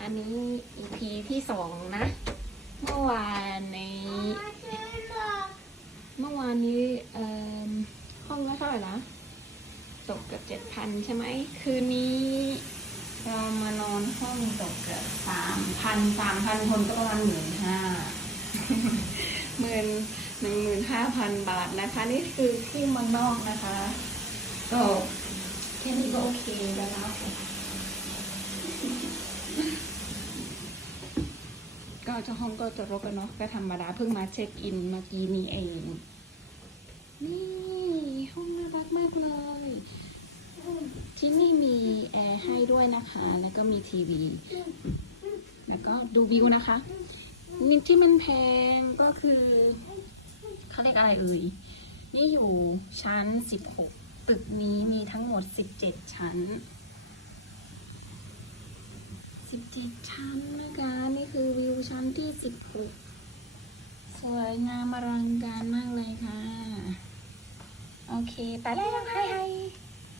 อันนี้ EP ที่สองนะ เมื่อวานในเมื่อวานนี้เอ่อห้องละเท่าไหร่นะตกเกือบเจ็ดพันใช่ไหม คืนนี้ เรามานอนห้องตกเกือบสามพันสามพันคนก็ประมาณหมื่นห้าหมื่นหนึ่งหมื่นห้าพันบาทนะคะ นี่คือที่เมืองนอกนะคะ ก็แค่นี้ก็โอเคแล้วนะ ก็เจ้าห้องก็จะรกกันเนาะก็ธรรมดาเพิ่งมาเช็คอินเมื่อกี้นี้เอง นี่ห้องน่ารักมากเลย ที่นี่มีแอร์ให้ด้วยนะคะ แล้วก็มีทีวี แล้วก็ดูวิวนะคะนี่ที่มันแพงก็คือเขาเรียกอะไรเอ่ย นี่อยู่ชั้น 16 ตึกนี้มีทั้งหมด 17 ชั้น 17 ชั้นนะคะน ชั้นที่16สวยงามอลังการมากเลยค่ะ โอเค ไปได้แล้วไฮไฮ